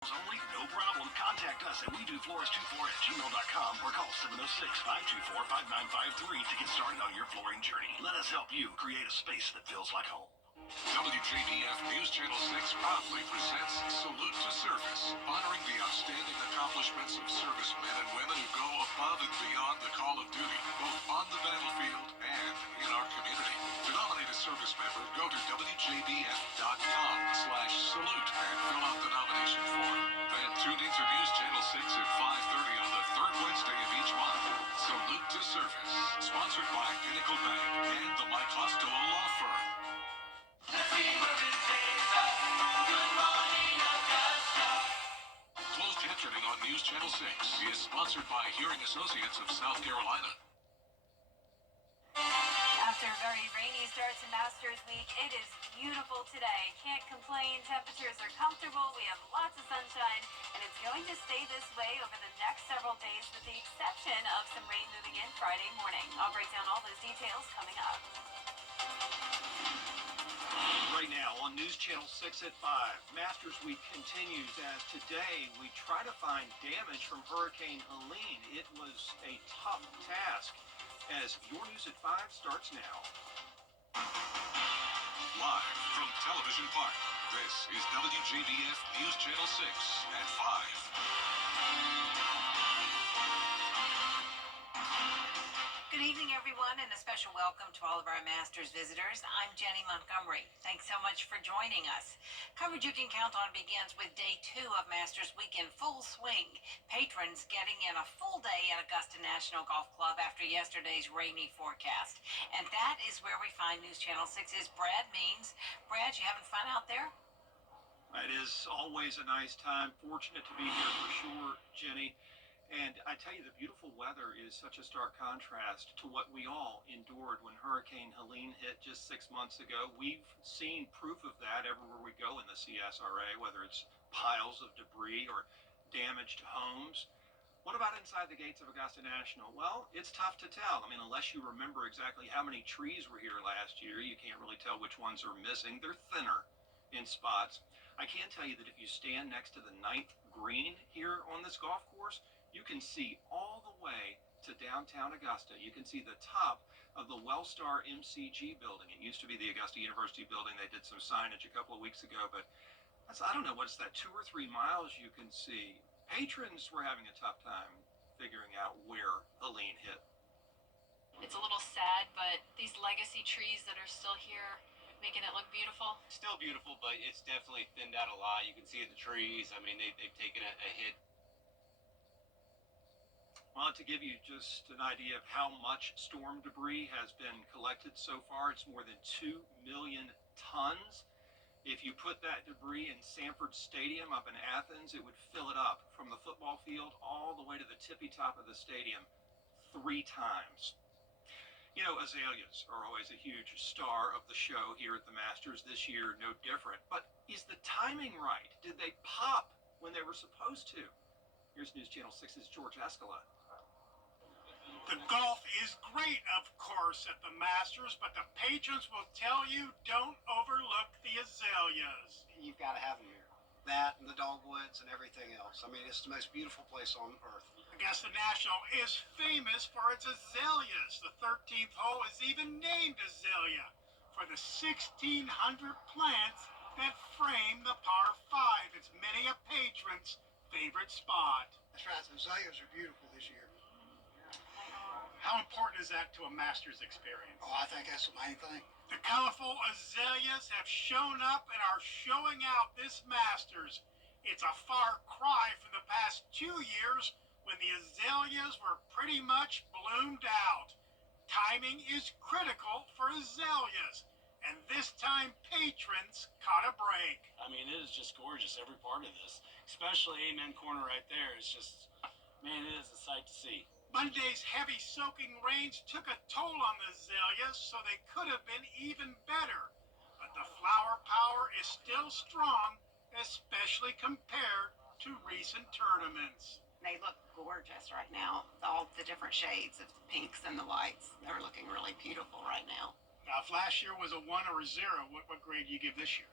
Only, no problem. Contact us at WeDoFlores24@gmail.com or call 706-524-5953 to get started on your flooring journey. Let us help you create a space that feels like home. WJBF News Channel 6 proudly presents Salute to Service, honoring the outstanding accomplishments of servicemen and women who go above and beyond the call of duty, both on the battlefield and in our community. To nominate a service member, go to WJBF.com/salute and fill out the nomination form. Then tune into News Channel 6 at 5:30 on the third Wednesday of each month. Salute to Service, sponsored by Pinnacle Bank and the Mike Costello Law Firm. Closed captioning on News Channel 6 is sponsored by Hearing Associates of South Carolina. After a very rainy start to Masters Week, it is beautiful today. Can't complain. Temperatures are comfortable. We have lots of sunshine, and it's going to stay this way over the next several days with the exception of some rain moving in Friday morning. I'll break down all those details coming up. Right now on News Channel 6 at 5, Masters Week continues as today we try to find damage from Hurricane Helene. It was a tough task as your News at 5 starts now. Live from Television Park, this is WJBF News Channel 6 at 5. Good evening, everyone, and a special welcome to all of our Masters visitors. I'm Jenny Montgomery. Thanks so much for joining us. Coverage you can count on begins with day 2 of Masters Week in full swing. Patrons getting in a full day at Augusta National Golf Club after yesterday's rainy forecast. And that is where we find News Channel 6's Brad Means. Brad, you having fun out there? It is always a nice time. Fortunate to be here for sure, Jenny. And I tell you, the beautiful weather is such a stark contrast to what we all endured when Hurricane Helene hit just 6 months ago. We've seen proof of that everywhere we go in the CSRA, whether it's piles of debris or damage to homes. What about inside the gates of Augusta National? Well, it's tough to tell. I mean, unless you remember exactly how many trees were here last year, you can't really tell which ones are missing. They're thinner in spots. I can tell you that if you stand next to the 9th green here on this golf course, you can see all the way to downtown Augusta. You can see the top of the Wellstar MCG building. It used to be the Augusta University building. They did some signage a couple of weeks ago, but I don't know, what's that, 2 or 3 miles you can see. Patrons were having a tough time figuring out where Helene hit. It's a little sad, but these legacy trees that are still here, making it look beautiful. Still beautiful, but it's definitely thinned out a lot. You can see the trees. I mean, they've taken a hit. Well, to give you just an idea of how much storm debris has been collected so far, it's more than 2 million tons. If you put that debris in Sanford Stadium up in Athens, it would fill it up from the football field all the way to the tippy top of the stadium 3 times. You know, azaleas are always a huge star of the show here at the Masters. This year, no different. But is the timing right? Did they pop when they were supposed to? Here's News Channel 6's George Escala. The golf is great, of course, at the Masters, but the patrons will tell you don't overlook the azaleas. You've got to have them here. That and the dogwoods and everything else. I mean, it's the most beautiful place on earth. Augusta National is famous for its azaleas. The 13th hole is even named Azalea for the 1,600 plants that frame the par 5. It's many a patron's favorite spot. That's right. The azaleas are beautiful this year. How important is that to a Masters experience? Oh, I think that's the main thing. The colorful azaleas have shown up and are showing out this Masters. It's a far cry from the past 2 years when the azaleas were pretty much bloomed out. Timing is critical for azaleas, and this time patrons caught a break. I mean, it is just gorgeous, every part of this, especially Amen Corner right there. It's just, man, it is a sight to see. Monday's heavy soaking rains took a toll on the azaleas, so they could have been even better. But the flower power is still strong, especially compared to recent tournaments. They look gorgeous right now. All the different shades of the pinks and the whites. They're looking really beautiful right now. Now, if last year was a 1 or a 0, what grade do you give this year?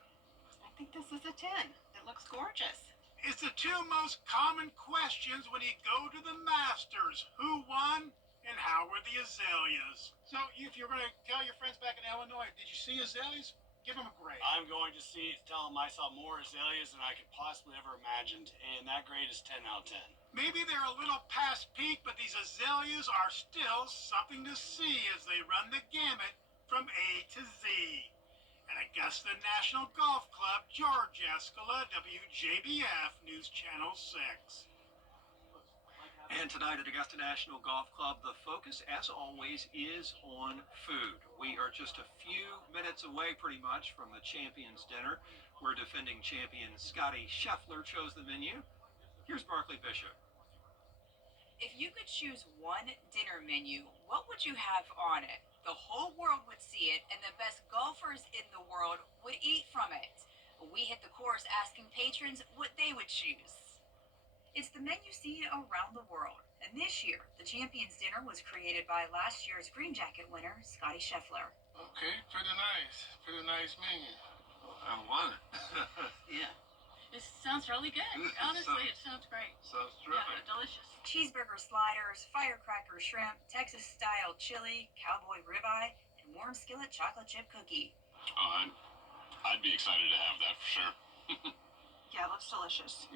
I think this is a 10. It looks gorgeous. It's the two most common questions when you go to the Masters. Who won and how were the azaleas? So if you're going to tell your friends back in Illinois, did you see azaleas? Give them a grade. I'm going to tell them I saw more azaleas than I could possibly ever imagined, and that grade is 10 out of 10. Maybe they're a little past peak, but these azaleas are still something to see as they run the gamut from A to Z. At Augusta National Golf Club, George Escala, WJBF News Channel 6. And tonight at Augusta National Golf Club, the focus, as always, is on food. We are just a few minutes away, pretty much, from the Champions Dinner, where defending champion Scotty Scheffler chose the menu. Here's Barkley Bishop. If you could choose one dinner menu, what would you have on it? The whole world would see it, and the best golfers in the world would eat from it. We hit the course asking patrons what they would choose. It's the menu seen around the world, and this year, the Champions Dinner was created by last year's Green Jacket winner, Scotty Scheffler. Okay, pretty nice menu. I want it. Yeah. It sounds really good. Honestly, it sounds great. Sounds terrific. Yeah, delicious. Cheeseburger sliders, firecracker shrimp, Texas-style chili, cowboy ribeye, and warm skillet chocolate chip cookie. Oh, I'd be excited to have that for sure. Yeah, it looks delicious.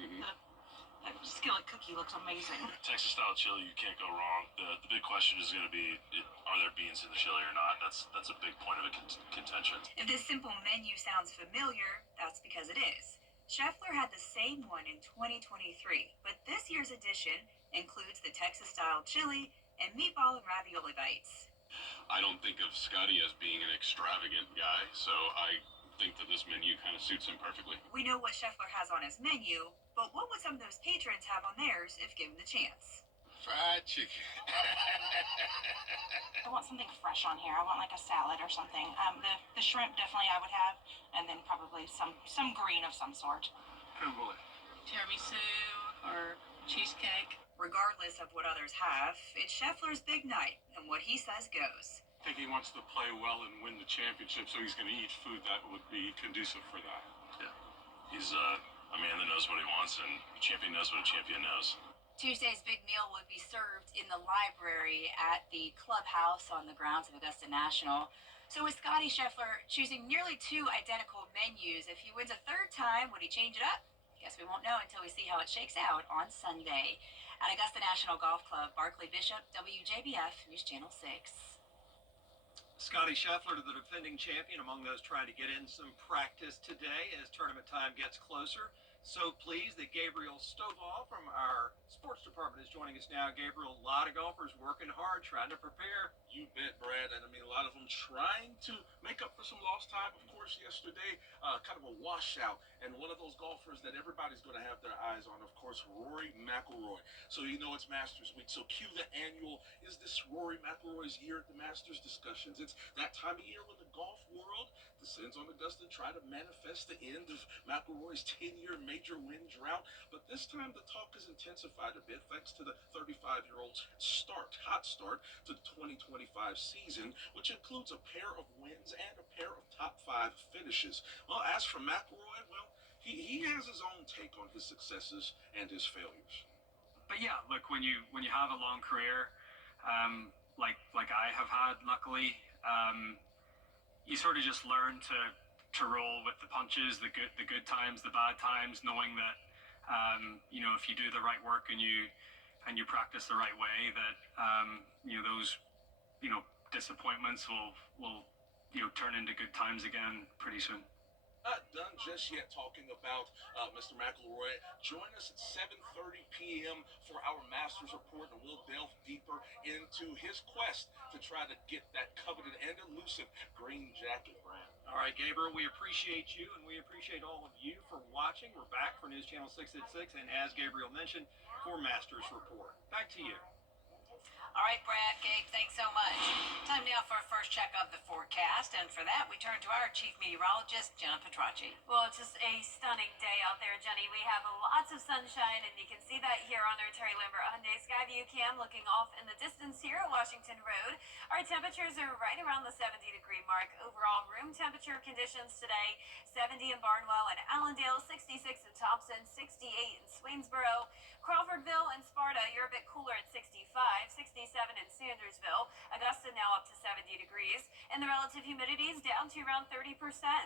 That skillet cookie looks amazing. Texas-style chili, you can't go wrong. The big question is going to be, are there beans in the chili or not? That's a big point of contention. If this simple menu sounds familiar, that's because it is. Scheffler had the same one in 2023, but this year's edition includes the Texas-style chili and meatball and ravioli bites. I don't think of Scotty as being an extravagant guy, so I think that this menu kind of suits him perfectly. We know what Scheffler has on his menu, but what would some of those patrons have on theirs if given the chance? Fried chicken. I want something fresh on here. I want like a salad or something. The shrimp definitely I would have, and then probably some green of some sort. Oh boy. Tiramisu or cheesecake. Regardless of what others have, it's Scheffler's big night, and what he says goes. I think he wants to play well and win the championship, so he's going to eat food that would be conducive for that. Yeah. He's a man that knows what he wants, and a champion knows what a champion knows. Tuesday's big meal would be served in the library at the clubhouse on the grounds of Augusta National. So with Scotty Scheffler choosing nearly two identical menus, if he wins a third time, would he change it up? Guess we won't know until we see how it shakes out on Sunday. At Augusta National Golf Club, Barkley Bishop, WJBF News Channel 6. Scotty Scheffler, the defending champion, among those trying to get in some practice today as tournament time gets closer. So pleased that Gabriel Stovall from our sports department is joining us now. Gabriel, a lot of golfers working hard, trying to prepare. You bet, Brad. And I mean, a lot of them trying to make up for some lost time. Of course, yesterday, kind of a washout. And one of those golfers that everybody's going to have their eyes on, of course, Rory McIlroy. So you know it's Masters Week. So cue the annual, is this Rory McIlroy's year at the Masters discussions? It's that time of year when the golf world descends on Augusta to try to manifest the end of McIlroy's 10-year major win drought. But this time the talk has intensified a bit thanks to the 35-year-old's hot start to the 2025 season, which includes a pair of wins and a pair of top 5 finishes. Well, as for McIlroy, well, he has his own take on his successes and his failures. But yeah, look, when you have a long career, like I have had, luckily, you sort of just learn to roll with the punches, the good times, the bad times, knowing that if you do the right work and you practice the right way, that those disappointments will turn into good times again pretty soon. Not done just yet talking about Mr. McIlroy. Join us at 7:30 p.m. for our Masters Report, and we'll delve deeper into his quest to try to get that coveted and elusive green jacket brand. All right, Gabriel, we appreciate you, and we appreciate all of you for watching. We're back for News Channel 6 at 6, and as Gabriel mentioned, for Masters Report. Back to you. All right, Brad, Gabe, thanks so much. Time now for a first check of the forecast, and for that, we turn to our chief meteorologist, Jenna Petracci. Well, it's just a stunning day out there, Jenny. We have lots of sunshine, and you can see that here on our Terry Lambert Hyundai Skyview cam looking off in the distance here at Washington Road. Our temperatures are right around the 70-degree mark. Overall room temperature conditions today, 70 in Barnwell and Allendale, 66 in Thompson, 68 in Swainsboro, Crawfordville and Sparta, you're a bit cooler at 65, 67 in Sandersville, Augusta now up to 70 degrees, and the relative humidity is down to around 30%.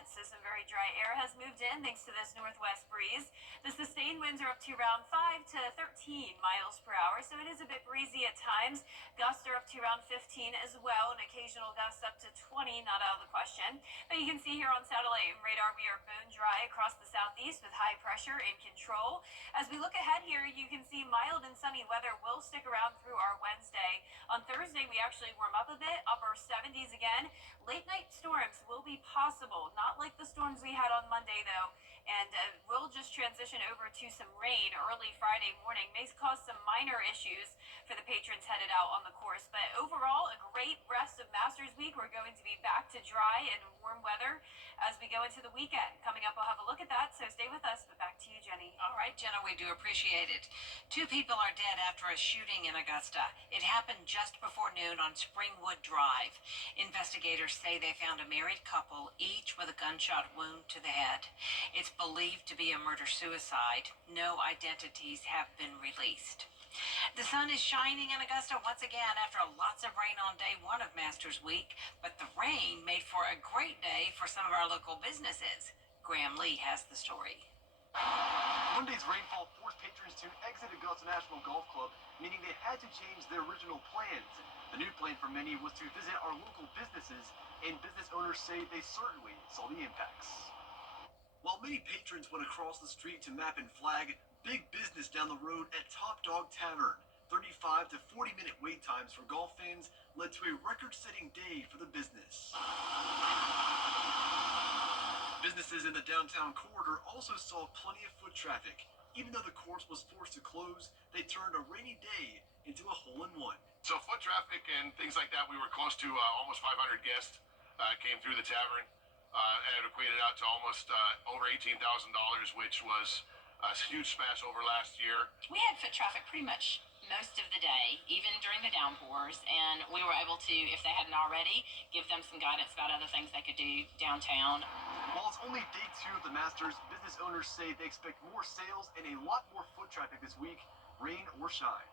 So some very dry air has moved in thanks to this northwest breeze. The sustained winds are up to around 5 to 13 miles per hour, so it is a bit breezy at times. Gusts are up to around 15 as well, and occasional gusts up to 20, not out of the question. But you can see here on satellite and radar, we are bone dry across the southeast with high pressure in control. As we look ahead here, you can see mild and sunny weather will stick around through our Wednesday. On Thursday, we actually warm up a bit, upper 70s again. Late night storms will be possible, not like the storms we had on Monday though, and we'll just transition over to some rain early Friday morning. May cause some minor issues for the patrons headed out on the course, but overall, a great rest of Masters Week. We're going to be back to dry and warm weather as we go into the weekend. Coming up, we'll have a look at that, so stay with us, but back to you, Jenny. All right, Jenna, we do appreciate it. 2 people are dead after a shooting in Augusta. It happened just before noon on Springwood Drive. Investigators say they found a married couple, each with a gunshot wound to the head. It's believed to be a murder-suicide. No identities have been released. The sun is shining in Augusta once again after lots of rain on day 1 of Masters Week, but the rain made for a great day for some of our local businesses. Graham Lee has the story. Monday's rainfall forced patrons to exit Augusta National Golf Club, meaning they had to change their original plans. The new plan for many was to visit our local businesses, and business owners say they certainly saw the impacts. While many patrons went across the street to map and flag, big business down the road at Top Dog Tavern, 35 to 40-minute wait times for golf fans led to a record-setting day for the business. Businesses in the downtown corridor also saw plenty of foot traffic. Even though the course was forced to close, they turned a rainy day into a hole-in-one. So foot traffic and things like that, we were close to almost 500 guests came through the tavern. And it equated out to almost over $18,000, which was a huge smash over last year. We had foot traffic pretty much most of the day, even during the downpours, and we were able to, if they hadn't already, give them some guidance about other things they could do downtown. While it's only day 2 of the Masters, business owners say they expect more sales and a lot more foot traffic this week, rain or shine.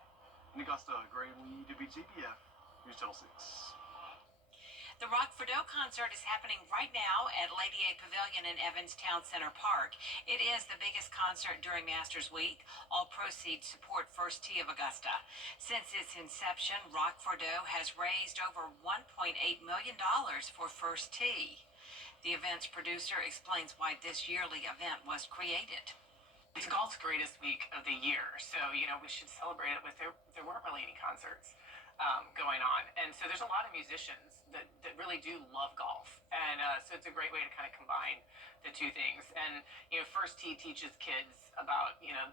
In Augusta, Graham Lee, WJBF, News Channel 6. The Rock for Dough concert is happening right now at Lady A Pavilion in Evans Town Center Park. It is the biggest concert during Masters Week. All proceeds support First Tee of Augusta. Since its inception, Rock for Dough has raised over $1.8 million for First Tee. The event's producer explains why this yearly event was created. It's golf's greatest week of the year, so, we should celebrate it with, there weren't really any concerts going on. And so there's a lot of musicians that really do love golf. And so it's a great way to kind of combine the two things. And, First Tee teaches kids about, they have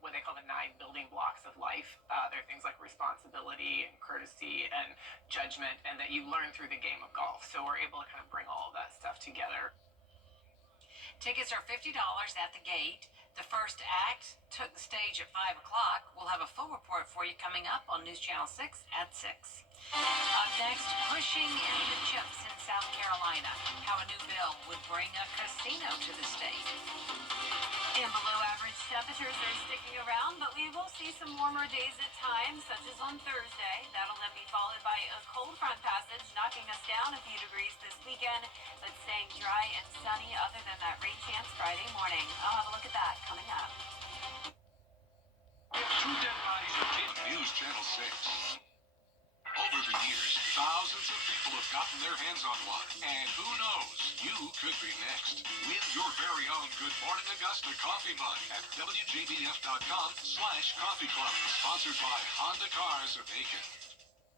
what they call the 9 building blocks of life. There are things like responsibility and courtesy and judgment, and that you learn through the game of golf. So we're able to kind of bring all of that stuff together. Tickets are $50 at the gate. The first act took the stage at 5 o'clock. We'll have a full report for you coming up on News Channel 6 at 6. Up next, pushing into the chips in South Carolina. How a new bill would bring a casino to the state. And below average temperatures are sticking around, but we will see some warmer days at times, such as on Thursday. That'll then be followed by a cold front passage, knocking us down a few degrees this weekend, but staying dry and sunny other than that rain chance Friday morning. I'll have a look at that coming up. 2 dead bodies are in News Channel 6. Over the years, thousands of people have gotten their hands on one. And who knows, you could be next. Win your very own Good Morning Augusta coffee mug at WJBF.com/coffee club. Sponsored by Honda Cars of Aiken.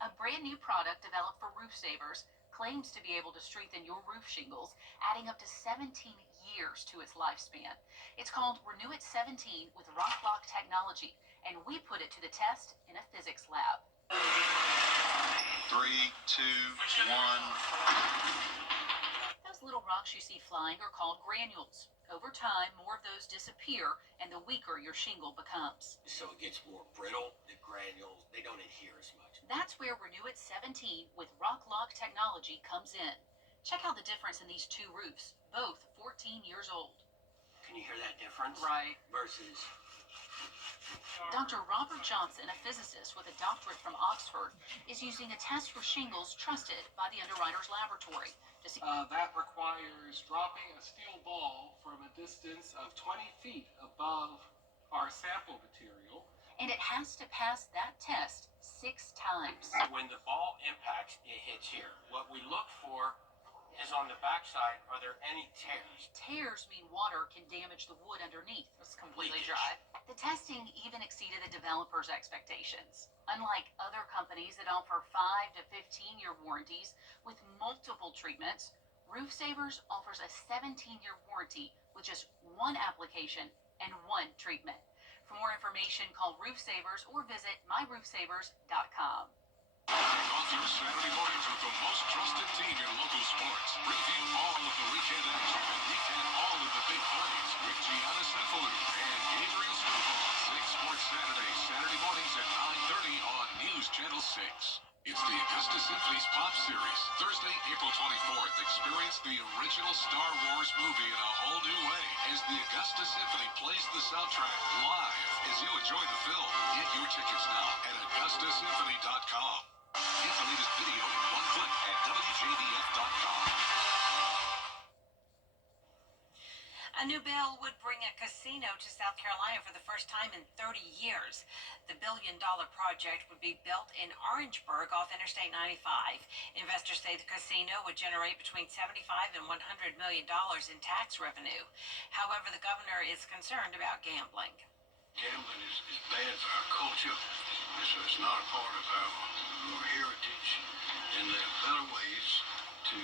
A brand new product developed for roof savers claims to be able to strengthen your roof shingles, adding up to 17 years to its lifespan. It's called Renew It 17 with Rock Lock technology, and we put it to the test in a physics lab. 3, 2, 1. Those little rocks you see flying are called granules. Over time, more of those disappear, and the weaker your shingle becomes. So it gets more brittle, the granules, they don't adhere as much. That's where Renew It 17 with Rock Lock technology comes in. Check out the difference in these two roofs, both 14 years old. Can you hear that difference? Right. Versus Dr. Robert Johnson, a physicist with a doctorate from Oxford, is using a test for shingles trusted by the Underwriters Laboratory to see. That requires dropping a steel ball from a distance of 20 feet above our sample material. And it has to pass that test 6 times. when the ball impacts, it hits here. What we look for is on the backside, are there any tears? Tears mean water can damage the wood underneath. It's completely dry. The testing even exceeded the developers' expectations. Unlike other companies that offer 5 to 15-year warranties with multiple treatments, Roof Savers offers a 17-year warranty with just 1 application and 1 treatment. For more information, call Roof Savers or visit myroofsavers.com. Off your Saturday mornings with the most trusted team in local sports. Review all of the weekend action and recap all of the big plays with Gianna Cephalou and Gabriel Snowball. 6 Sports Saturday, Saturday mornings at 9:30 on News Channel 6. It's the Augusta Symphony's Pop Series. Thursday, April 24th. Experience the original Star Wars movie in a whole new way as the Augusta Symphony plays the soundtrack live as you enjoy the film. Get your tickets now at AugustaSymphony.com. Get the latest video in 1 click at WJBF.com. A new bill would bring a casino to South Carolina for the first time in 30 years. The billion-dollar project would be built in Orangeburg off Interstate 95. Investors say the casino would generate between $75 and $100 million in tax revenue. However, the governor is concerned about gambling. Gambling is bad for our culture, so it's not a part of our heritage, and there are better ways to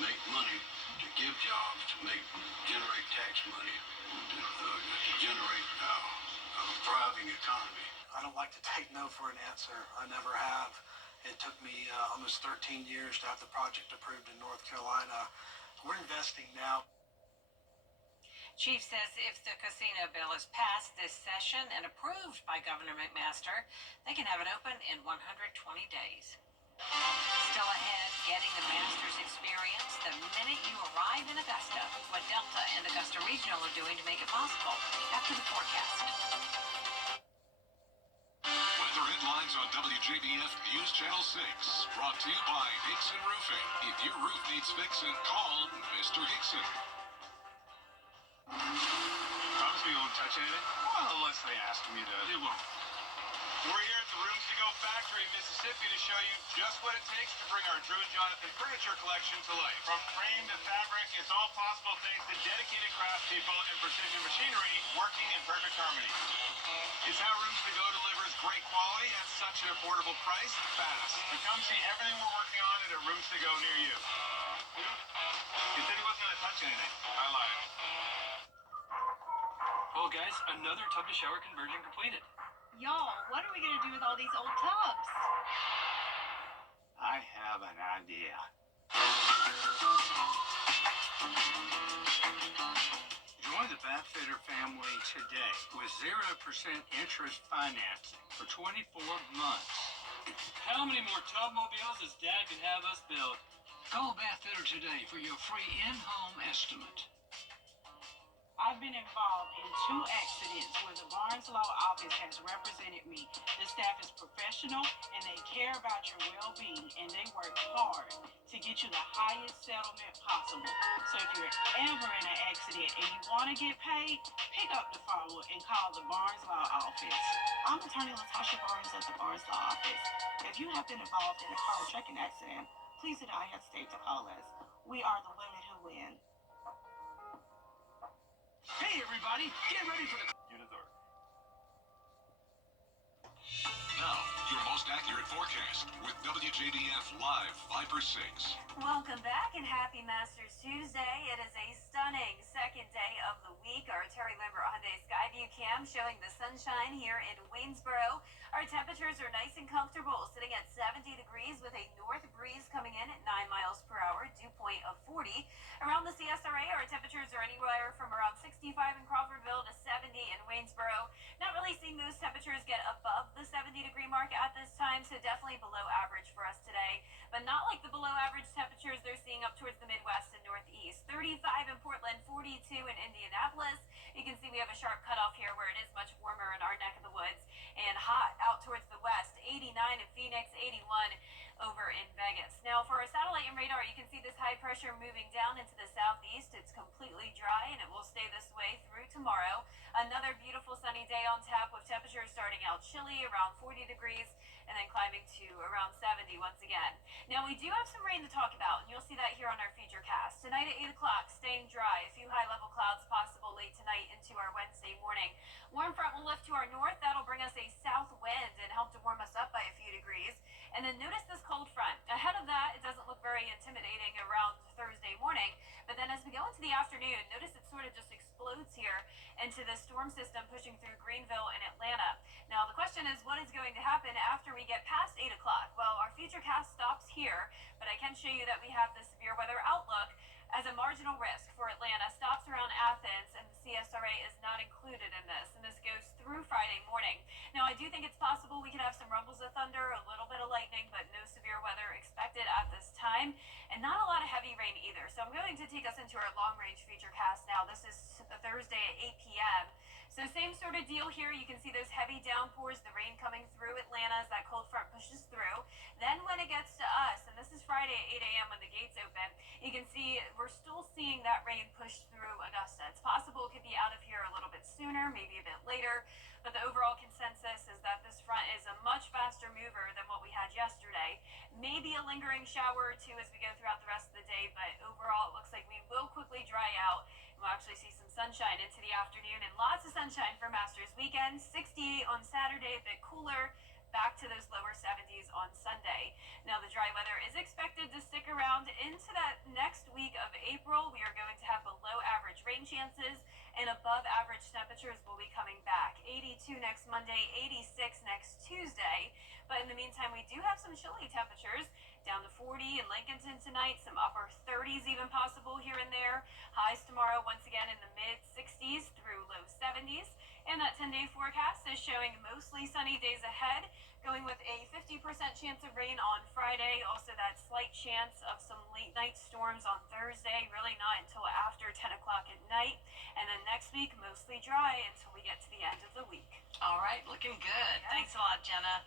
make money, to give jobs, to generate tax money, to generate a thriving economy. I don't like to take no for an answer. I never have. It took me almost 13 years to have the project approved in North Carolina. We're investing now. Chief says if the casino bill is passed this session and approved by Governor McMaster, they can have it open in 120 days. Still ahead, getting the Masters experience the minute you arrive in Augusta. What Delta and Augusta Regional are doing to make it possible. After the forecast. Weather headlines on WJBF News Channel 6. Brought to you by Hickson Roofing. If your roof needs fixing, call Mr. Hickson. Honestly, you won't touch anything? Well, unless they ask me to. You won't. We're here at the Rooms to Go factory in Mississippi to show you just what it takes to bring our Drew and Jonathan furniture collection to life. From frame to fabric, it's all possible thanks to dedicated craftspeople and precision machinery working in perfect harmony. It's how Rooms to Go delivers great quality at such an affordable price, fast. And come see everything we're working on at a Rooms to Go near you. He said he wasn't going to touch anything. I lied. Well, guys, another tub to shower conversion completed. Y'all, what are we gonna do with all these old tubs? I have an idea. Join the Bathfitter family today with 0% interest financing for 24 months. How many more tub mobiles does Dad can have us build? Call Bathfitter today for your free in-home estimate. I've been involved in 2 accidents where the Barnes Law Office has represented me. The staff is professional and they care about your well-being, and they work hard to get you the highest settlement possible. So if you're ever in an accident and you want to get paid, pick up the phone and call the Barnes Law Office. I'm attorney Latasha Barnes at the Barnes Law Office. If you have been involved in a car or trucking accident, please do not hesitate to call us. We are the women who win. Hey, everybody, get ready for the... Now, your most accurate forecast. forecast with WJBF Live Viper 6. Welcome back and happy Masters Tuesday. It is a stunning second day of the week. Our Terry Lambert Hyundai Skyview cam showing the sunshine here in Waynesboro. Our temperatures are nice and comfortable, sitting at 70 degrees with a north breeze coming in at 9 miles per hour, dew point of 40. Around the CSRA, our temperatures are anywhere from around 65 in Crawfordville to 70 in Waynesboro. Not really seeing those temperatures get above the 70-degree mark at this time, so definitely below average for us today, but not like the below average temperatures they're seeing up towards the Midwest and Northeast. 35 in Portland, 42 in Indianapolis. You can see we have a sharp cutoff here where it is much warmer in our neck of the woods, and hot out towards the west. 89 in Phoenix, 81 over in Vegas. Now for our satellite and radar, you can see this high pressure moving down into the southeast. It's completely dry and it will stay this way through tomorrow. Another beautiful sunny day on tap with temperatures starting out chilly around 40 degrees and then climbing to around 70 once again. Now we do have some rain to talk about, and you'll see that here on our future cast. Tonight at 8 o'clock, staying dry. A few high level clouds possible late tonight into our Wednesday morning. Warm front will lift to our north. That'll bring us a south wind and help to warm us up by a few degrees. And then notice this cold front. Ahead of that, it doesn't look very intimidating around Thursday morning. But then as we go into the afternoon, notice it sort of just explodes here into the storm system pushing through Greenville and Atlanta. Now the question is, what is going to happen after we get past 8 o'clock? Well, our future cast stops here, but I can show you that we have the severe weather outlook as a marginal risk for Atlanta. Stops around Athens, and the CSRA is not included in this, and this goes through Friday morning. Now, I do think it's possible we could have some rumbles of thunder, a little bit of lightning, but no severe weather expected at this time, and not a lot of heavy rain either. So I'm going to take us into our long-range future cast now. This is Thursday at 8 p.m. So same sort of deal here. You can see those heavy downpours, the rain coming through Atlanta as that cold front pushes through. Then when it gets to us, and this is Friday at 8 a.m. when the gates open, you can see we're still seeing that rain push through Augusta. It's possible it could be out of here a little bit sooner, maybe a bit later, but the overall consensus is that this front is a much faster mover than what we had yesterday. Maybe a lingering shower or two as we go throughout the rest of the day, but overall it looks like we will quickly dry out. We'll actually see some sunshine into the afternoon, and lots of sunshine for Masters weekend. 68 on Saturday, a bit cooler. Back to those lower 70s on Sunday. Now the dry weather is expected to stick around into that next week of April. We are going to have below average rain chances, and above average temperatures will be coming back. 82 next Monday, 86 next Tuesday. But in the meantime, we do have some chilly temperatures. Down to 40 in Lincolnton tonight, some upper 30s even possible here and there. Highs tomorrow once again in the mid 60s through low 70s. And that 10-day forecast is showing mostly sunny days ahead, going with a 50% chance of rain on Friday. Also that slight chance of some late night storms on Thursday, really not until after 10 o'clock at night. And then next week, mostly dry until we get to the end of the week. All right, looking good. Yeah. Thanks a lot, Jenna.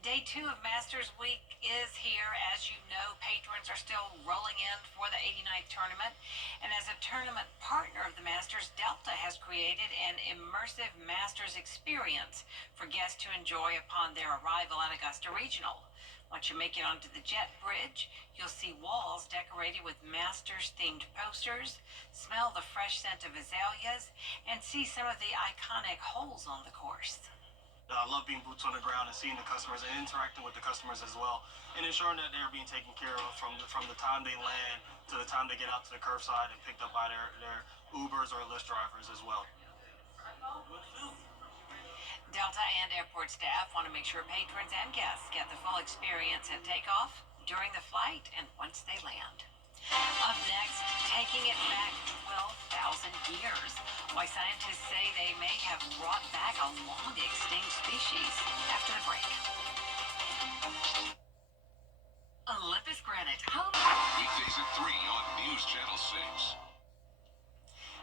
Day 2 of Masters Week is here. As you know, patrons are still rolling in for the 89th tournament. And as a tournament partner of the Masters, Delta has created an immersive Masters experience for guests to enjoy upon their arrival at Augusta Regional. Once you make it onto the jet bridge, you'll see walls decorated with Masters-themed posters, smell the fresh scent of azaleas, and see some of the iconic holes on the course. I love being boots on the ground and seeing the customers and interacting with the customers as well, and ensuring that they're being taken care of from the time they land to the time they get out to the curbside and picked up by their Ubers or Lyft drivers as well. Delta and airport staff want to make sure patrons and guests get the full experience at takeoff, during the flight, and once they land. Up next, taking it back 12,000 years. Why scientists say they may have brought back a long extinct species. After the break. Olympus Granite, home. Weekdays at 3 on News Channel 6.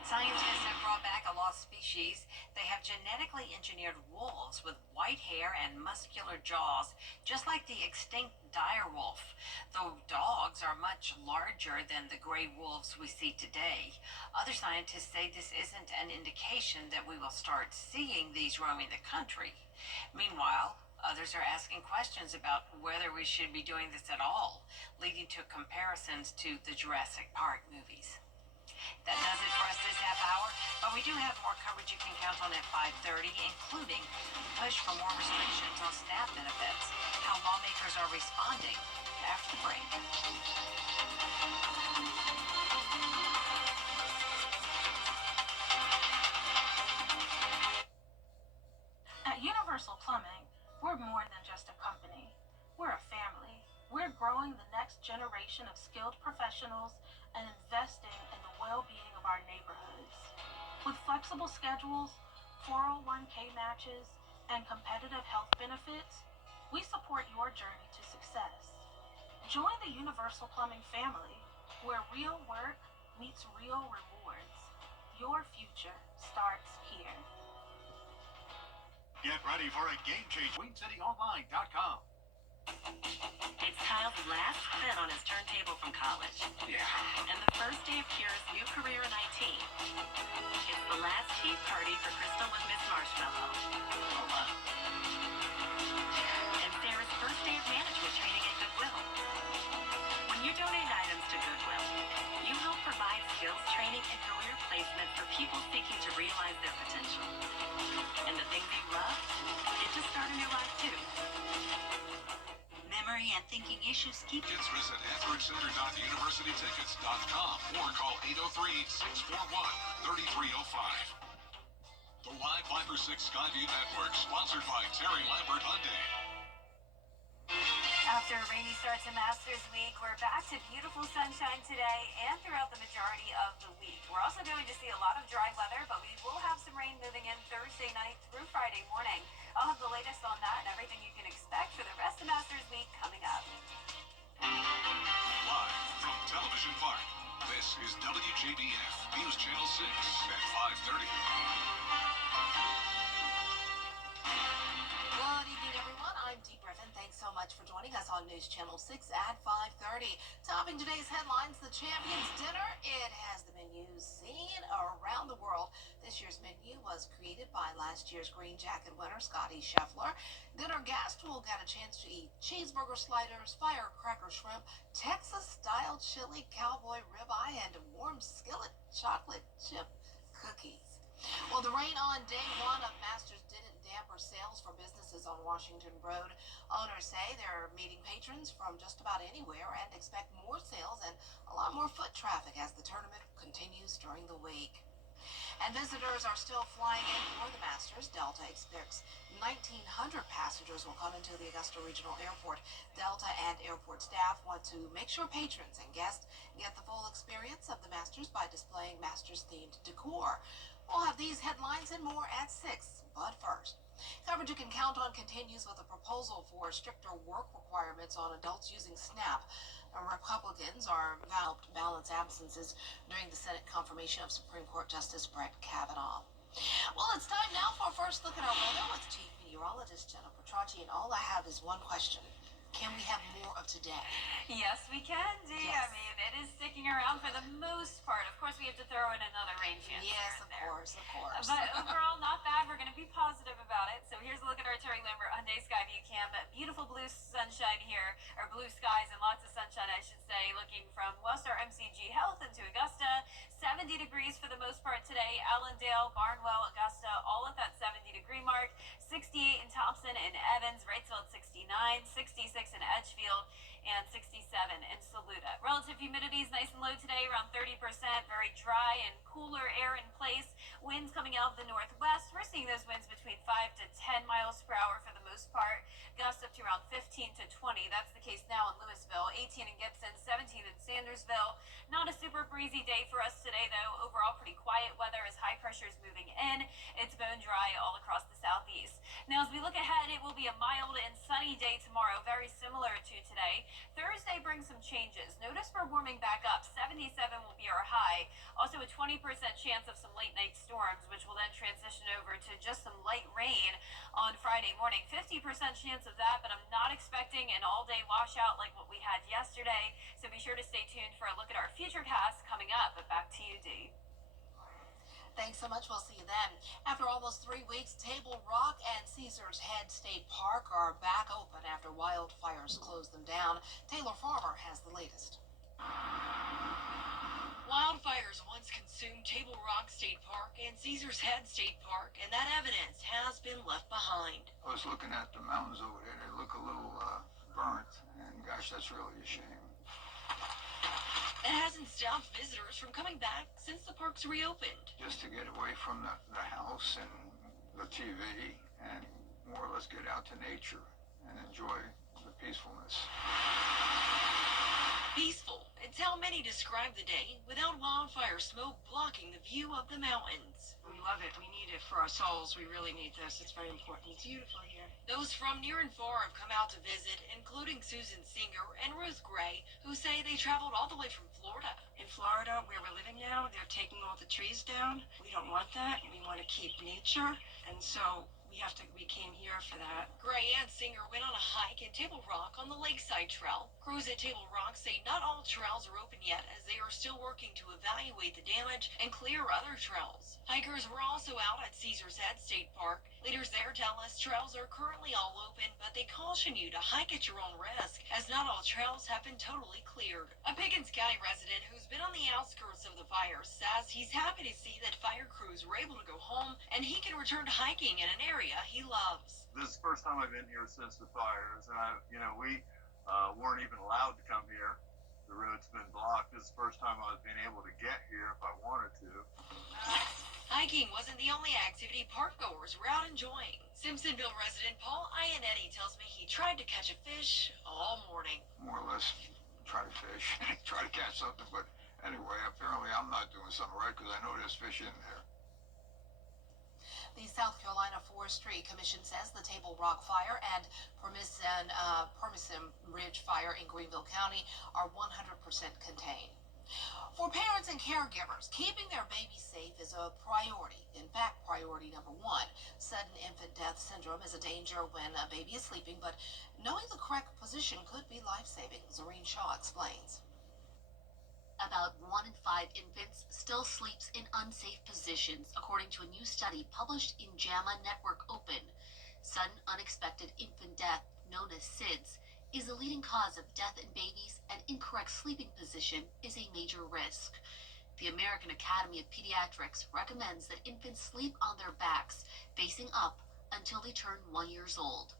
Scientists have brought back a lost species. They have genetically engineered wolves with white hair and muscular jaws, just like the extinct dire wolf. Though dogs are much larger than the gray wolves we see today. Other scientists say this isn't an indication that we will start seeing these roaming the country. Meanwhile, others are asking questions about whether we should be doing this at all, leading to comparisons to the Jurassic Park movies. That does it for us this half hour, but we do have more coverage you can count on at 5:30, including push for more restrictions on SNAP benefits, how lawmakers are responding after the break. At Universal Plumbing, we're more than just a company. We're a family. We're growing the next generation of skilled professionals and investing in the well-being of our neighborhoods. With flexible schedules, 401k matches, and competitive health benefits, we support your journey to success. Join the Universal Plumbing family, where real work meets real rewards. Your future starts here. Get ready for a game changer. QueenCityOnline.com. It's Kyle's last spin on his turntable from college. Yeah. And the first day of Kira's new career in IT. It's the last tea party for Crystal with Miss Marshmallow. Hold up. And Sarah's first day of management training at Goodwill. When you donate items to Goodwill, you help provide skills training and career placement for people seeking to realize their potential. And the things you love, get to start a new life too. Memory and thinking issues keep... Kids visit AnthroidCenter.universitytickets.com or call 803-641-3305. The Live 5 or 6 Skyview Network, sponsored by Terry Lambert Hyundai. After a rainy start to Masters Week, we're back to beautiful sunshine today and throughout the majority of the week. We're also going to see a lot of dry weather, but we will have some rain moving in Thursday night through Friday morning. I'll have the latest on that and everything you can expect for the rest of Masters Week coming up. Live from Television Park, this is WJBF News Channel 6 at 5:30. Good evening, everyone. I'm Dee Griffin. Thanks so much for joining us on News Channel 6 at 5:30. Topping today's headlines, the Champions Dinner. It has the menus seen around the world. This year's menu was created by last year's Green Jacket winner, Scotty Scheffler. Dinner guests will get a chance to eat cheeseburger sliders, firecracker shrimp, Texas-style chili, cowboy ribeye, and warm skillet chocolate chip cookies. Well, the rain on day one of Masters didn't damper sales for businesses on Washington Road. Owners say they're meeting patrons from just about anywhere and expect more sales and a lot more foot traffic as the tournament continues during the week. And visitors are still flying in for the Masters. Delta expects 1,900 passengers will come into the Augusta Regional Airport. Delta and airport staff want to make sure patrons and guests get the full experience of the Masters by displaying Masters-themed decor. We'll have these headlines and more at 6, but first, coverage you can count on continues with a proposal for stricter work requirements on adults using SNAP. Republicans are helped balance absences during the Senate confirmation of Supreme Court Justice Brett Kavanaugh. Well, it's time now for a first look at our weather with Chief Meteorologist Jennifer Tracci, and all I have is one question. Can we have more of today? Yes, we can, Dee. Yes. I mean, it is sticking around for the most part. Of course, we have to throw in another rain chance. Yes, here of and there. course, of course. But overall, not bad. We're going to be positive about it. So here's a look at our Terry Lambert Hyundai Skyview Cam. Beautiful blue sunshine here, or blue skies and lots of sunshine, I should say, looking from Westar MCG Health into Augusta. 70 degrees for the most part today. Allendale, Barnwell, Augusta, all at that 70-degree mark. 68 in Thompson and Evans, Wrightsville at 69, 66 in Edgefield, and 67 in Saluda. Relative humidity is nice and low today, around 30%. Very dry and cooler air in place. Winds coming out of the northwest. We're seeing those winds between 5 to 10 miles per hour for the most part. Gusts up to around 15 to 20. That's the case now in Louisville. 18 in Gibson, 17 in Sandersville. Not a super breezy day for us today, though. Overall, pretty quiet weather as high pressure is moving in. It's bone dry all across the southeast. Now, as we look ahead, it will be a mild and sunny day tomorrow, very similar to today. Thursday brings some changes. Notice we're warming back up. 77 will be our high. Also, a 20% chance of some late night storms, which will then transition over to just some light rain on Friday morning. 50% chance of that, but I'm not expecting an all-day washout like what we had yesterday. So be sure to stay tuned for a look at our futurecast coming up. But back to you, Dee. Thanks so much. We'll see you then. After almost 3 weeks, Table Rock and Caesars Head State Park are back open after wildfires closed them down. Taylor Farmer has the latest. Wildfires once consumed Table Rock State Park and Caesar's Head State Park, and that evidence has been left behind. I was looking at the mountains over there. They look a little burnt, and gosh, that's really a shame. It hasn't stopped visitors from coming back since the park's reopened. Just to get away from the house and the TV and more or less get out to nature and enjoy the peacefulness. Peaceful. It's how many describe the day without wildfire smoke blocking the view of the mountains. We love it. We need it for our souls. We really need this. It's very important. It's beautiful here. Those from near and far have come out to visit, including Susan Singer and Ruth Gray, who say they traveled all the way from Florida. In Florida, where we're living now, they're taking all the trees down. We don't want that. We want to keep nature. And so we came here for that. Gray and Singer went on a hike in Table Rock on the Lakeside Trail. Crews at Table Rock say not all trails are open yet, as they are still working to evaluate the damage and clear other trails. Hikers were also out at Caesar's Head State Park. Leaders there tell us trails are currently all open, but they caution you to hike at your own risk, as not all trails have been totally cleared. A Pickens County resident who's been on the outskirts of the fire says he's happy to see that fire crews were able to go home and he can return to hiking in an area he loves. This is the first time I've been here since the fires, and we weren't even allowed to come here. The road's been blocked. This is the first time I've been able to get here if I wanted to. Hiking wasn't the only activity parkgoers were out enjoying. Simpsonville resident Paul Ianetti tells me he tried to catch a fish all morning. More or less try to fish, try to catch something, but anyway, apparently I'm not doing something right because I know there's fish in there. The South Carolina Forestry Commission says the Table Rock Fire and Permissive Ridge Fire in Greenville County are 100% contained. For parents and caregivers, keeping their baby safe is a priority. In fact, priority number one. Sudden infant death syndrome is a danger when a baby is sleeping, but knowing the correct position could be life-saving. Zoreen Shaw explains. About 1 in 5 infants still sleeps in unsafe positions, according to a new study published in JAMA Network Open. Sudden unexpected infant death, known as SIDS, is a leading cause of death in babies, and incorrect sleeping position is a major risk. The American Academy of Pediatrics recommends that infants sleep on their backs, facing up, until they turn 1 year old.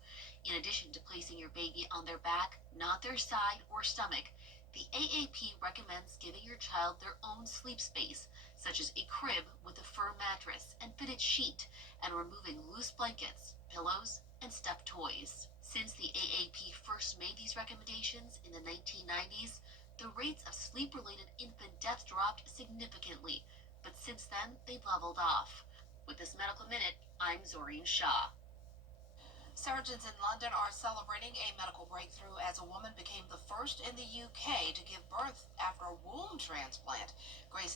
In addition to placing your baby on their back, not their side or stomach, the AAP recommends giving your child their own sleep space, such as a crib with a firm mattress and fitted sheet, and removing loose blankets, pillows, and stuffed toys. Since the AAP first made these recommendations in the 1990s, the rates of sleep-related infant death dropped significantly, but since then, they've leveled off. With this Medical Minute, I'm Zoreen Shaw. Surgeons in London are celebrating a medical breakthrough as a woman became the first in the UK to give birth after a womb transplant.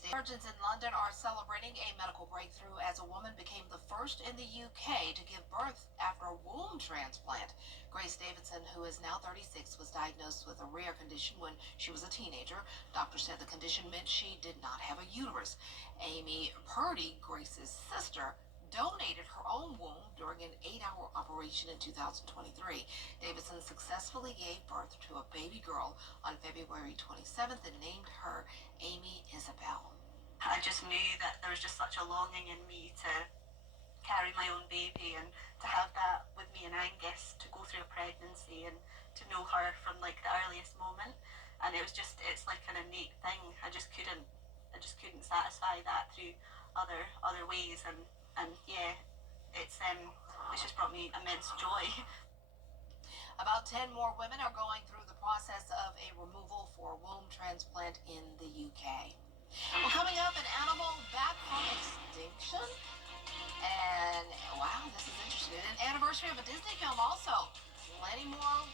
Surgeons in London are celebrating a medical breakthrough as a woman became the first in the UK to give birth after a womb transplant. Grace Davidson, who is now 36, was diagnosed with a rare condition when she was a teenager. Doctors said the condition meant she did not have a uterus. Amy Purdy, Grace's sister, donated her own womb during an 8-hour operation in 2023. Davidson successfully gave birth to a baby girl on February 27th and named her Amy Isabel. I just knew that there was just such a longing in me to carry my own baby and to have that with me and Angus, to go through a pregnancy and to know her from like the earliest moment. And it was just, it's like an innate thing. I just couldn't satisfy that through other ways, and yeah, it's just brought me immense joy. About 10 more women are going through the process of a removal for a womb transplant in the UK. Well, coming up, an animal back from extinction. And wow, this is interesting. An anniversary of a Disney film also. Plenty more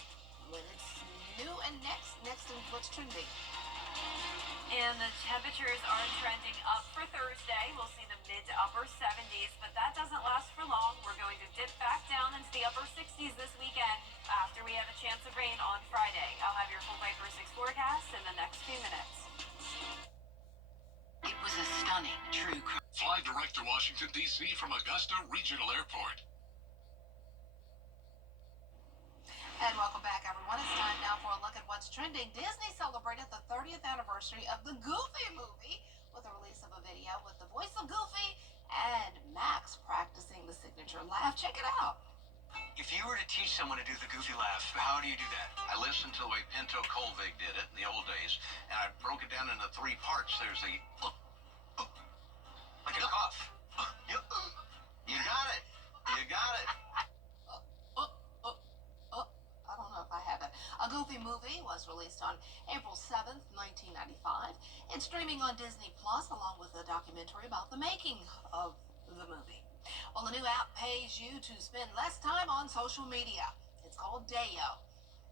when it's new and next in What's Trending. And the temperatures are trending up for Thursday. We'll see the mid to upper 70s, but that doesn't last for long. We're going to dip back down into the upper 60s this weekend after we have a chance of rain on Friday. I'll have your full Viper 6 forecast in the next few minutes. It was a stunning true crime. Fly direct to Washington, D.C. from Augusta Regional Airport. And welcome back, everyone. It's time now for a look at what's trending. Disney celebrated the 30th anniversary of the Goofy movie a video with the voice of Goofy and Max practicing the signature laugh. Check it out. If you were to teach someone to do the Goofy laugh, how do you do that? I listened to the way Pinto Colvig did it in the old days, and I broke it down into 3 parts. There's the Like a cough. You got it. You got it. I don't know if I have it. A Goofy movie was released on April 7th, 1995. It's streaming on Disney Plus along with a documentary about the making of the movie. Well, the new app pays you to spend less time on social media. It's called Dayo.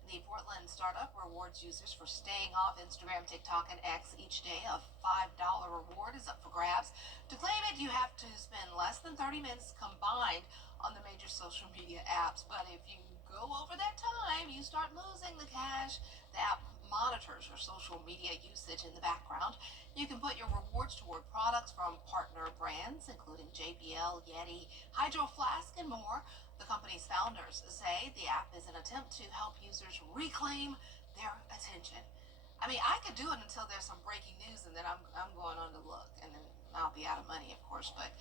The Portland startup rewards users for staying off Instagram, TikTok, and X each day. A $5 reward is up for grabs. To claim it, you have to spend less than 30 minutes combined on the major social media apps. But if you go over that time, you start losing the cash. The app monitors your social media usage in the background. You can put your rewards toward products from partner brands, including JBL, Yeti, Hydro Flask, and more. The company's founders say the app is an attempt to help users reclaim their attention. I mean, I could do it until there's some breaking news, and then I'm going on to look, and then I'll be out of money, of course. But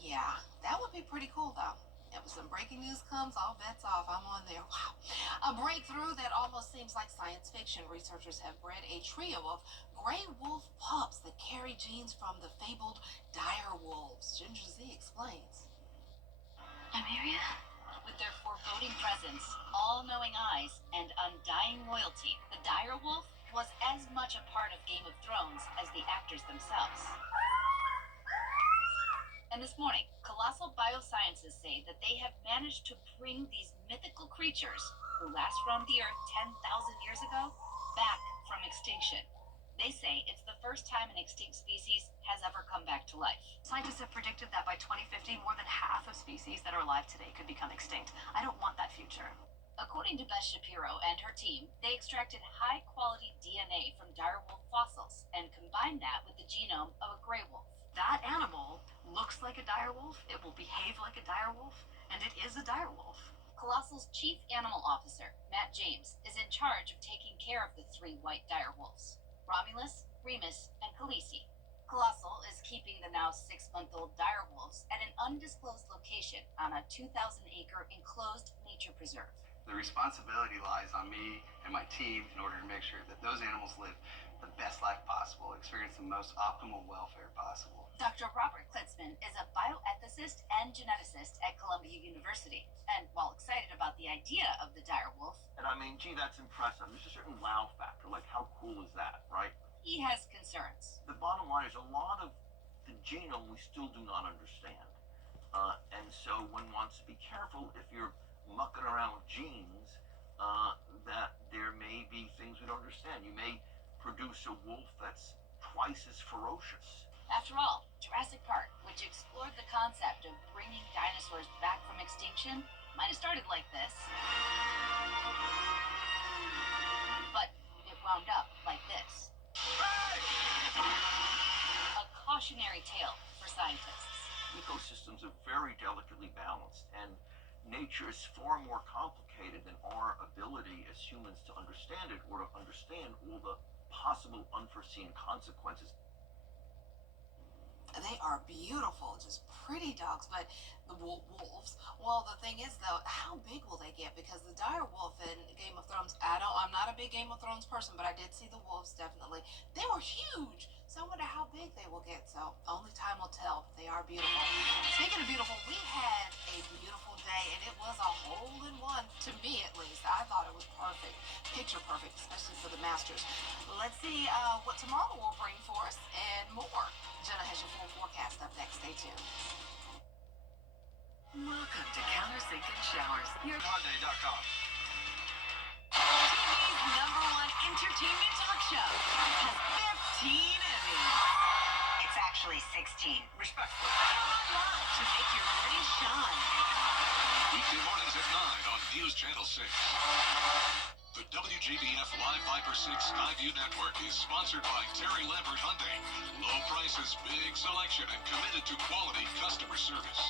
yeah, that would be pretty cool, though. If some breaking news comes, all bets off. I'm on there. Wow. A breakthrough that almost seems like science fiction. Researchers have bred a trio of gray wolf pups that carry genes from the fabled dire wolves. Ginger Z explains. Nymeria? With their foreboding presence, all-knowing eyes, and undying loyalty, the dire wolf was as much a part of Game of Thrones as the actors themselves. And this morning, Colossal Biosciences say that they have managed to bring these mythical creatures, who last roamed the Earth 10,000 years ago, back from extinction. They say it's the first time an extinct species has ever come back to life. Scientists have predicted that by 2050, more than half of species that are alive today could become extinct. I don't want that future. According to Beth Shapiro and her team, they extracted high-quality DNA from direwolf fossils and combined that with the genome of a gray wolf. That animal looks like a direwolf, it will behave like a direwolf, and it is a direwolf. Colossal's chief animal officer, Matt James, is in charge of taking care of the 3 white direwolves: Romulus, Remus, and Khaleesi. Colossal is keeping the now 6-month-old direwolves at an undisclosed location on a 2,000-acre enclosed nature preserve. The responsibility lies on me and my team in order to make sure that those animals live the best life possible, experience the most optimal welfare possible. Dr. Robert Klitzman is a bioethicist and geneticist at Columbia University. And while excited about the idea of the direwolf, and I mean, gee, that's impressive. There's a certain wow factor. Like, how cool is that, right? he has concerns. The bottom line is a lot of the genome we still do not understand. And so one wants to be careful if you're mucking around with genes, that there may be things we don't understand. You may produce a wolf that's twice as ferocious. After all, Jurassic Park, which explored the concept of bringing dinosaurs back from extinction, might have started like this. But it wound up like this. A cautionary tale for scientists. Ecosystems are very delicately balanced, and nature is far more complicated than our ability as humans to understand it or to understand all the possible unforeseen consequences. They are beautiful, just pretty dogs, but the wolves. Well, the thing is, though, how big will they get? Because the dire wolf in Game of Thrones, I'm not a big Game of Thrones person, but I did see the wolves, definitely. They were huge, so I wonder how big they will get. So only time will tell. They are beautiful. Speaking of beautiful, we had a beautiful day, and it was a hole-in-one, to me at least. I thought it was perfect, picture perfect, especially for the Masters. Let's see what tomorrow will bring for us and more. Jenna has your full forecast up next. Stay tuned. Welcome to Countersink and Showers. Your Hyundai.com. TV's #1 entertainment talk show has 15 Emmys. It's actually 16. Respectfully. Come on live to make your morning shine. Weekday mornings at 9 on News Channel 6. The WJBF Live Viper 6 Skyview Network is sponsored by Terry Lambert Hyundai. Low prices, big selection, and committed to quality customer service.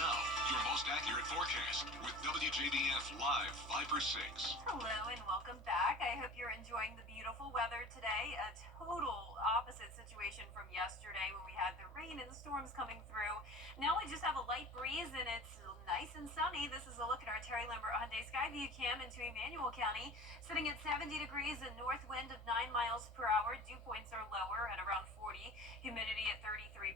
Now, your most accurate forecast with WJBF Live 5 for 6. Hello and welcome back. I hope you're enjoying the beautiful weather today. A total opposite situation from yesterday when we had the rain and the storms coming through. Now we just have a light breeze and it's nice and sunny. This is a look at our Terry Limber Hyundai Skyview cam into Emmanuel County, sitting at 70 degrees and north wind of 9 miles per hour. Dew points are lower at around 40, humidity at 33%,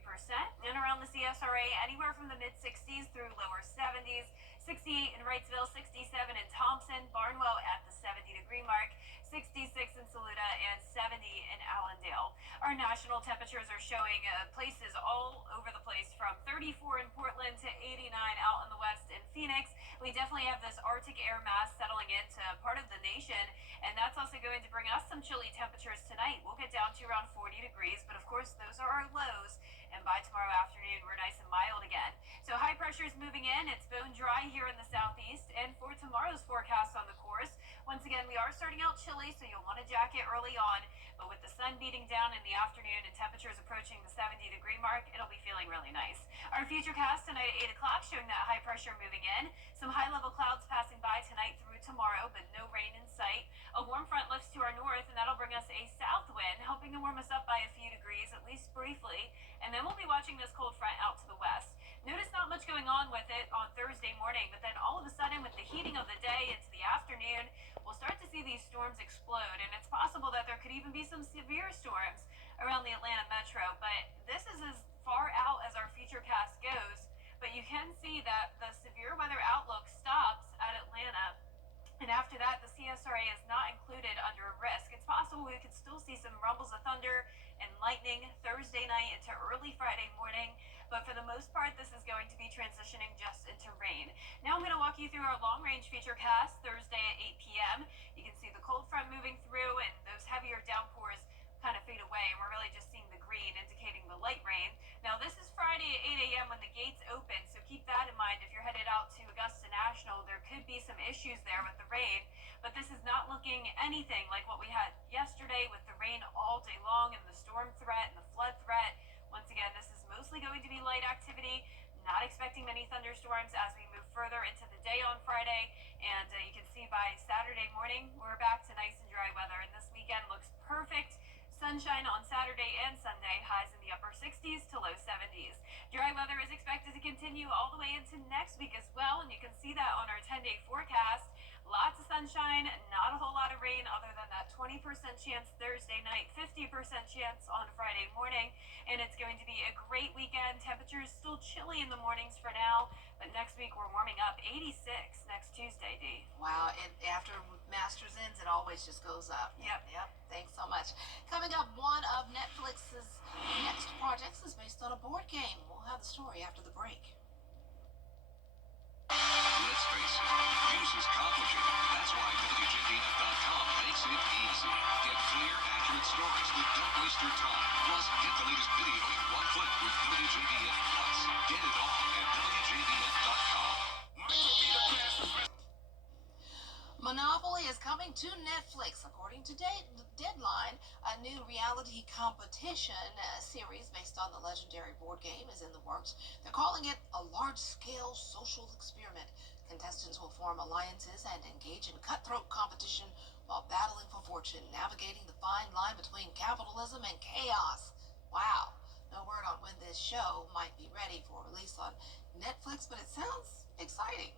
and around the CSRA anywhere from the mid-60s through lower 70s. 68 in Wrightsville, 67 in Thompson, Barnwell at the 70-degree mark, 66 in Saluda, and 70 in Allendale. Our national temperatures are showing places all over the place, from 34 in Portland to 89 out in the west in Phoenix. We definitely have this Arctic air mass settling into part of the nation, and that's also going to bring us some chilly temperatures tonight. We'll get down to around 40 degrees, but of course those are our lows, and by tomorrow afternoon we're nice and mild again. So high pressure is moving in. It's bone dry here in the southeast, and for tomorrow's forecast on the course, once again, we are starting out chilly, so you'll want a jacket early on, but with the sun beating down in the afternoon and temperatures approaching the 70-degree mark, it'll be feeling really nice. Our futurecast tonight at 8 o'clock showing that high pressure moving in. Some high-level clouds passing by tonight through tomorrow, but no rain in sight. A warm front lifts to our north, and that'll bring us a south wind, helping to warm us up by a few degrees, at least briefly, and then we'll be watching this cold front out to the west. Notice not much going on with it on Thursday morning, but then all of a sudden with the heating of the day into the afternoon, we'll start to see these storms explode, and it's possible that there could even be some severe storms around the Atlanta metro, but this is as far out as our futurecast goes. But you can see that the severe weather outlook stops at Atlanta, and after that the CSRA is not included under risk. It's possible we could still see some rumbles of thunder and lightning Thursday night into early Friday morning, but for the most part this is going to be transitioning just into rain. Now I'm going to walk you through our long-range futurecast Thursday at 8 p.m. You can see the cold front moving through, and those heavier downpours kind of fade away, and we're really just seeing the green indicating the light rain. Now this is Friday at 8 a.m. when the gates open, so keep that in mind. If you're headed out to Augusta National, there could be some issues there with the rain, but this is not looking anything like what we had yesterday with the rain all day long and the storm threat and the flood threat. Once again, this is mostly going to be light activity. Not expecting many thunderstorms as we move further into the day on Friday, and you can see by Saturday morning we're back to nice and dry weather, and this weekend looks perfect. Sunshine on Saturday and Sunday, highs in the upper 60s to low 70s. Dry weather is expected to continue all the way into next week as well, and you can see that on our 10-day forecast. Lots of sunshine, not a whole lot of rain other than that 20% chance Thursday night, 50% chance on Friday morning, and it's going to be a great weekend. Temperatures still chilly in the mornings for now, but next week we're warming up. 86 next Tuesday, Dee. Wow, and after Masters ends, it always just goes up. Yep. Thanks so much. Coming up, one of Netflix's next projects is based on a board game. We'll have the story after the break. Let's face it, news is complicated. That's why WJBF.com makes it easy. Get clear, accurate stories that don't waste your time. Plus, get the latest video in one click with WJBF Plus. Get it all at WJBF.com. Monopoly is coming to Netflix, according to Deadline. A new reality competition series based on the legendary board game is in the works. They're calling it a large-scale social experiment. Contestants will form alliances and engage in cutthroat competition while battling for fortune, navigating the fine line between capitalism and chaos. Wow. No word on when this show might be ready for release on Netflix, but it sounds exciting.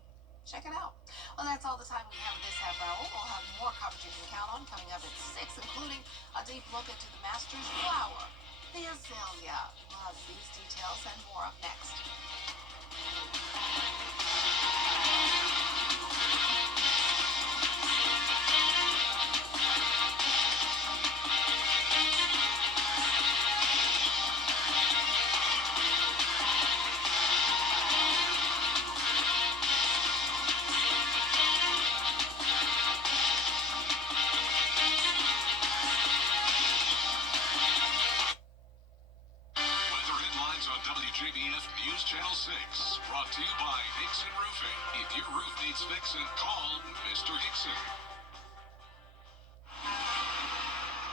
Check it out. Well, that's all the time we have this half hour. We'll have more coverage you can count on coming up at 6, including a deep look into the Masters flower, the azalea. We'll have these details and more up next. WJBF News Channel 6, brought to you by Hickson Roofing. If your roof needs fixing, call Mr. Hickson.